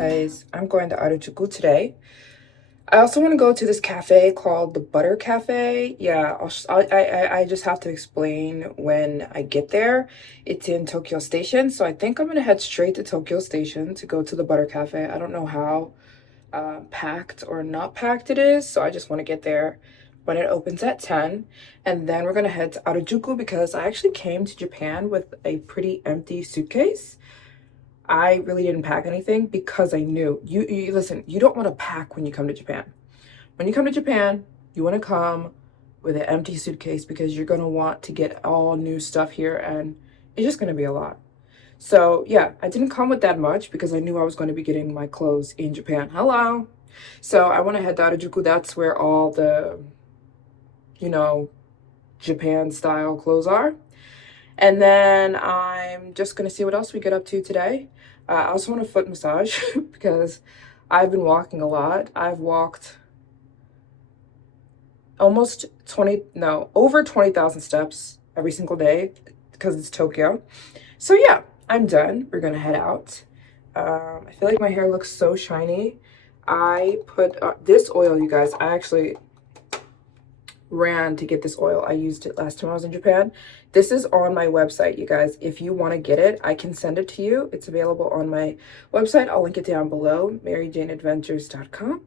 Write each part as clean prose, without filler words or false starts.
because I'm going to Harajuku today. I also want to go to this cafe called the Butter Cafe. Yeah, I just have to explain when I get there. It's in Tokyo Station, so I think I'm gonna head straight to Tokyo Station to go to the Butter Cafe. I don't know how packed or not packed it is, so I just want to get there when it opens at 10. And then we're gonna head to Harajuku because I actually came to Japan with a pretty empty suitcase. I really didn't pack anything because I knew you listen, you don't want to pack when you come to Japan. When you come to Japan, you want to come with an empty suitcase because you're going to want to get all new stuff here and it's just going to be a lot. So yeah, I didn't come with that much because I knew I was going to be getting my clothes in Japan. Hello. So I want to head to Harajuku. That's where all the, Japan style clothes are. And then I'm just going to see what else we get up to today. I also want a foot massage because I've been walking a lot. I've walked almost over 20,000 steps every single day because it's Tokyo. So yeah, I'm done. We're going to head out. I feel like my hair looks so shiny. I put this oil, you guys. I actually ran to get this oil. I used it last time I was in Japan. This is on my website, you guys. If you want to get it, I can send it to you. It's available on my website. I'll link it down below, maryjaneadventures.com.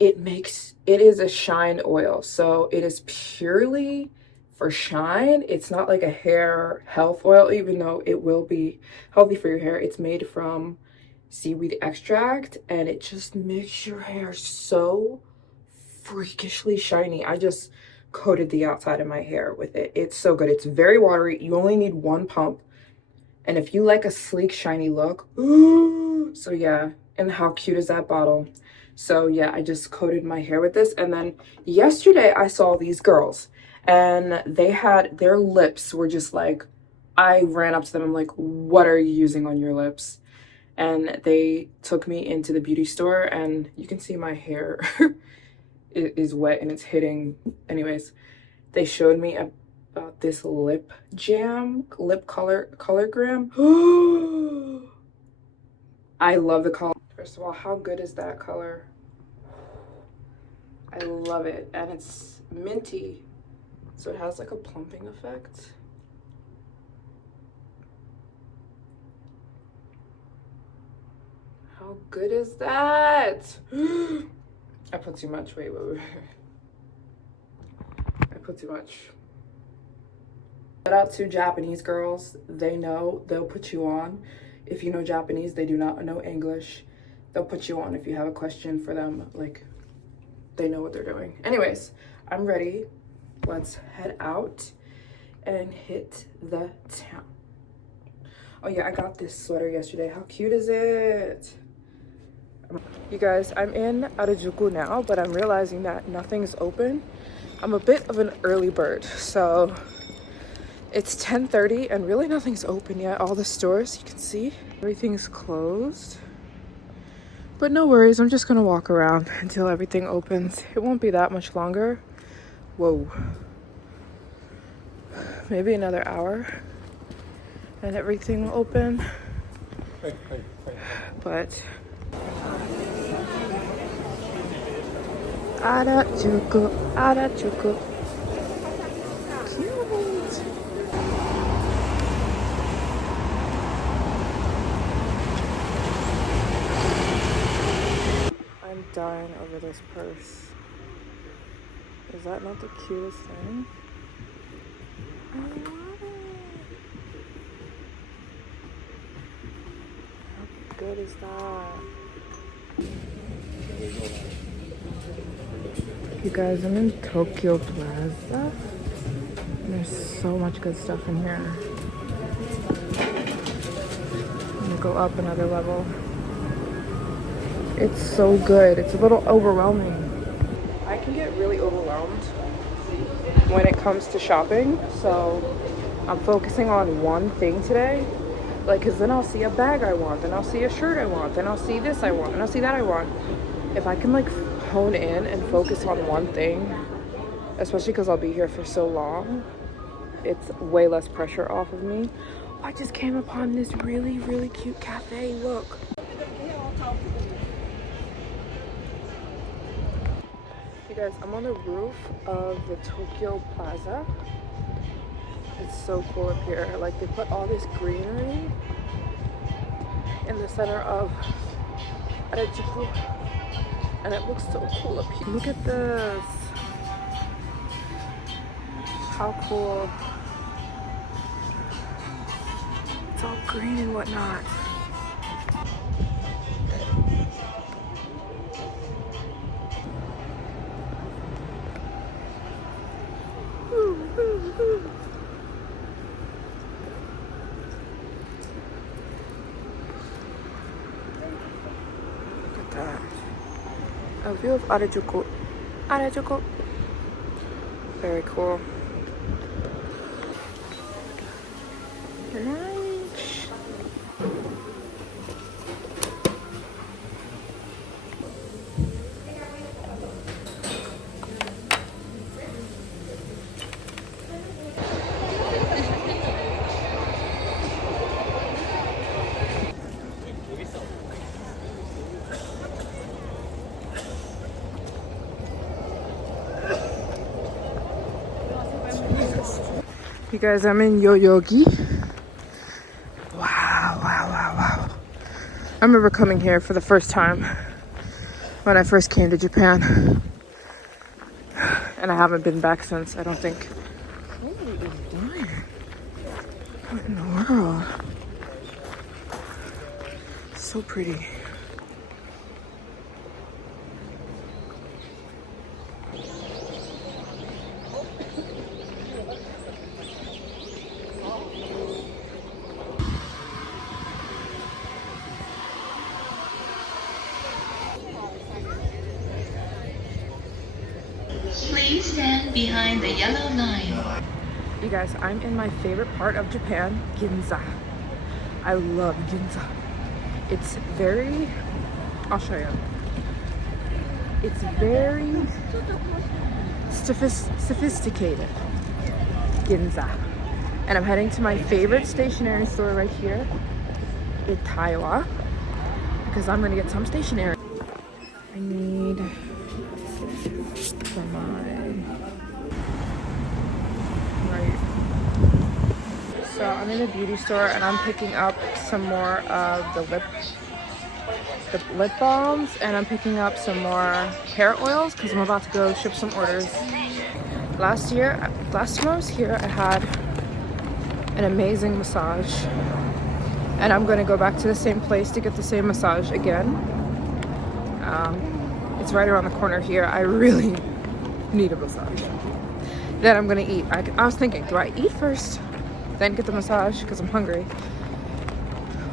It is a shine oil, so it is purely for shine. It's not like a hair health oil, even though it will be healthy for your hair. It's made from seaweed extract, and it just makes your hair so freakishly shiny. I just coated the outside of my hair with it. It's so good. It's very watery. You only need one pump, and if you like a sleek shiny look, so yeah. And how cute is that bottle? So yeah, I just coated my hair with this. And then yesterday I saw these girls and their lips were just like, I ran up to them. I'm like, what are you using on your lips? And they took me into the beauty store, and you can see my hair is wet and it's hitting. Anyways, they showed me about this lip colorgram. I love the color. First of all, how good is that color? I love it. And it's minty, so it has like a plumping effect. How good is that? I put too much. Wait. I put too much. Shout out to Japanese girls. They know, they'll put you on. If you know Japanese, they do not know English. They'll put you on if you have a question for them. Like, they know what they're doing. Anyways, I'm ready. Let's head out and hit the town. Oh yeah, I got this sweater yesterday. How cute is it? You guys, I'm in Harajuku now, but I'm realizing that nothing's open. I'm a bit of an early bird, so it's 10:30 and really nothing's open yet. All the stores, you can see, everything's closed. But no worries, I'm just gonna walk around until everything opens. It won't be that much longer. Whoa. Maybe another hour and everything will open. But Harajuku. Cute. I'm dying over this purse. Is that not the cutest thing? I love it. How good is that? You guys, I'm in Tokyo Plaza. And there's so much good stuff in here. I'm gonna go up another level. It's so good. It's a little overwhelming. I can get really overwhelmed when it comes to shopping, so I'm focusing on one thing today. Like, because then I'll see a bag I want, then I'll see a shirt I want, then I'll see this I want, and I'll see that I want. If I can like hone in and focus on one thing, especially because I'll be here for so long, it's way less pressure off of me. I just came upon this really, really cute cafe. Look. You guys, I'm on the roof of the Tokyo Plaza. It's so cool up here. Like, they put all this greenery in the center of Harajuku, and it looks so cool up here. Look at this. How cool. It's all green and whatnot. Look at that. A view of Harajuku. Harajuku. Very cool. Lunch. You guys, I'm in Yoyogi. Wow. I remember coming here for the first time when I first came to Japan. And I haven't been back since, I don't think. What in the world? So pretty. Please stand behind the yellow line. You guys, I'm in my favorite part of Japan, Ginza. I love Ginza. It's very, I'll show you. It's very sophisticated, Ginza. And I'm heading to my favorite stationery store right here, Itaiwa, because I'm gonna get some stationery. I need for mine. Right. So I'm in a beauty store and I'm picking up some more of the lip balms, and I'm picking up some more hair oils because I'm about to go ship some orders. Last time I was here, I had an amazing massage, and I'm gonna go back to the same place to get the same massage again. It's right around the corner here. I really need a massage. Then I'm gonna eat. I was thinking, do I eat first, then get the massage because I'm hungry?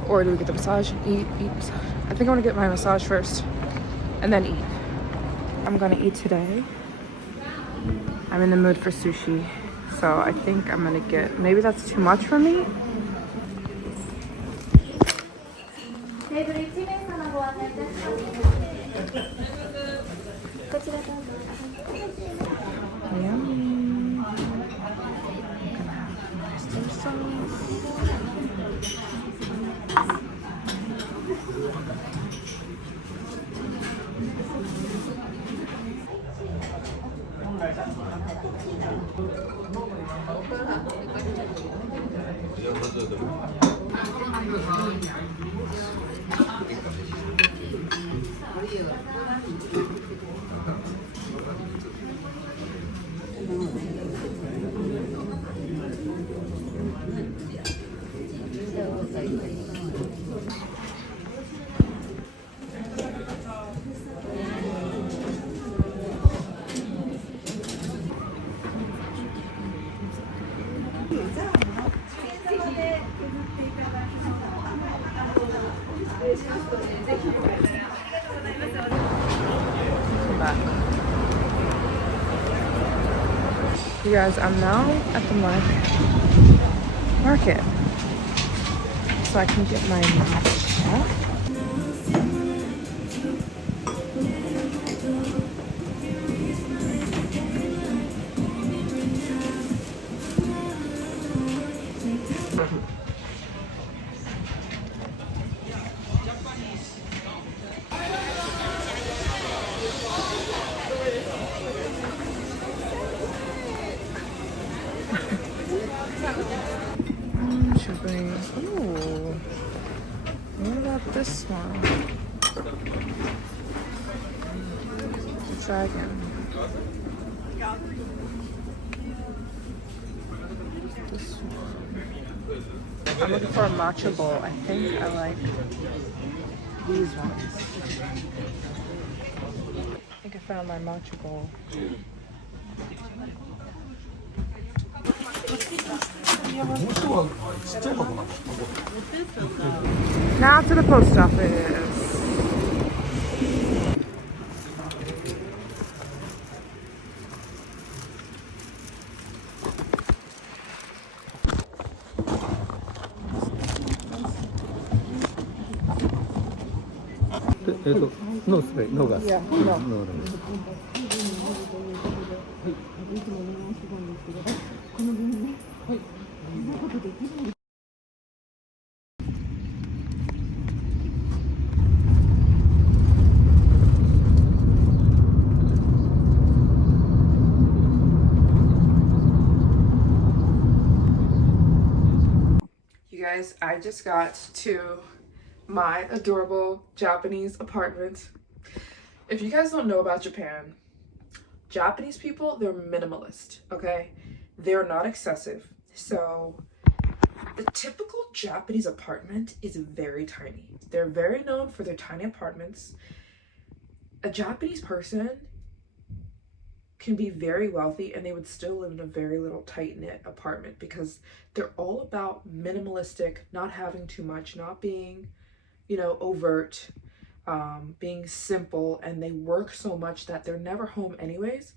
Or do we get the massage and eat massage? I think I wanna get my massage first and then eat. I'm gonna eat today. I'm in the mood for sushi. So I think I'm gonna get, maybe that's too much for me. Yummy. I'm gonna have my oyster sauce. Come back. You guys, I'm now at the market. So I can get my matcha. green. Ooh. What about this one? Dragon. This one. I'm looking for a matcha bowl. I think I like these ones. I think I found my matcha bowl. Now to the post office. No spray, no gas. Yeah, no. No. You guys, I just got to my adorable Japanese apartment. If you guys don't know about Japan, Japanese people, they're minimalist, okay? They're not excessive. So the typical Japanese apartment is very tiny. They're very known for their tiny apartments. A Japanese person can be very wealthy and they would still live in a very little tight-knit apartment because they're all about minimalistic, not having too much, not being, you know, overt, being simple, and they work so much that they're never home anyways.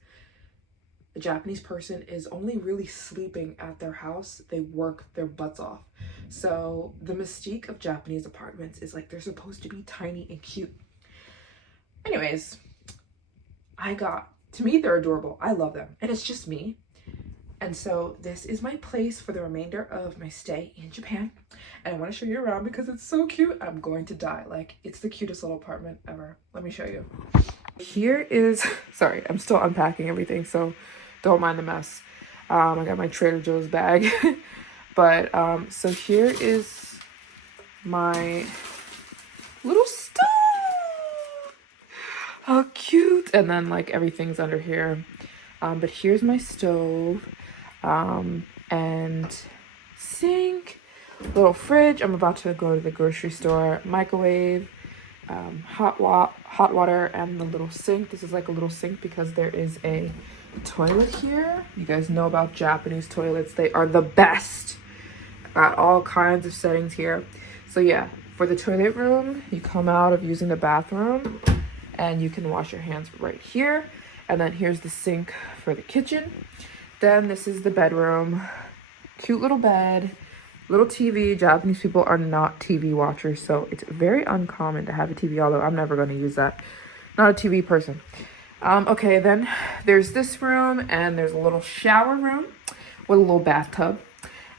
A Japanese person is only really sleeping at their house. They work their butts off. So the mystique of Japanese apartments is like they're supposed to be tiny and cute. Anyways, to me, they're adorable. I love them. And it's just me. And so this is my place for the remainder of my stay in Japan. And I want to show you around because it's so cute. I'm going to die. Like, it's the cutest little apartment ever. Let me show you. Here is, sorry, I'm still unpacking everything, so don't mind the mess. I got my Trader Joe's bag. But, so here is my little stove. How cute. And then like everything's under here. But here's my stove. And sink, little fridge. I'm about to go to the grocery store. Microwave, hot water, and the little sink. This is like a little sink because there is a toilet here. You guys know about Japanese toilets. They are the best. Got all kinds of settings here. So yeah, for the toilet room, you come out of using the bathroom and you can wash your hands right here. And then here's the sink for the kitchen. Then this is the bedroom. Cute little bed, little TV. Japanese people are not TV watchers, so it's very uncommon to have a TV, although I'm never going to use that. Not a TV person. Okay, then there's this room, and there's a little shower room with a little bathtub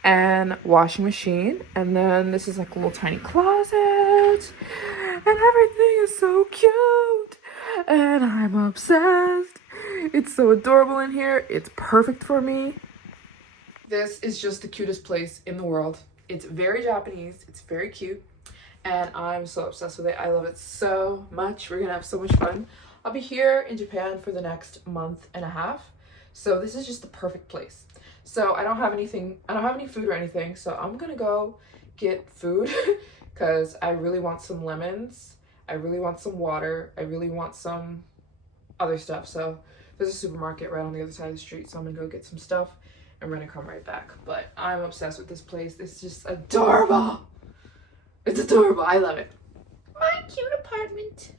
and washing machine. And then this is like a little tiny closet, and everything is so cute, and I'm obsessed. It's so adorable in here. It's perfect for me. This is just the cutest place in the world. It's very Japanese. It's very cute. And I'm so obsessed with it. I love it so much. We're gonna have so much fun. I'll be here in Japan for the next month and a half. So this is just the perfect place. So I don't have any food or anything. So I'm gonna go get food because I really want some lemons. I really want some water. I really want some other stuff. So there's a supermarket right on the other side of the street, so I'm gonna go get some stuff and we're gonna come right back. But I'm obsessed with this place. It's just adorable. It's adorable. I love it. My cute apartment.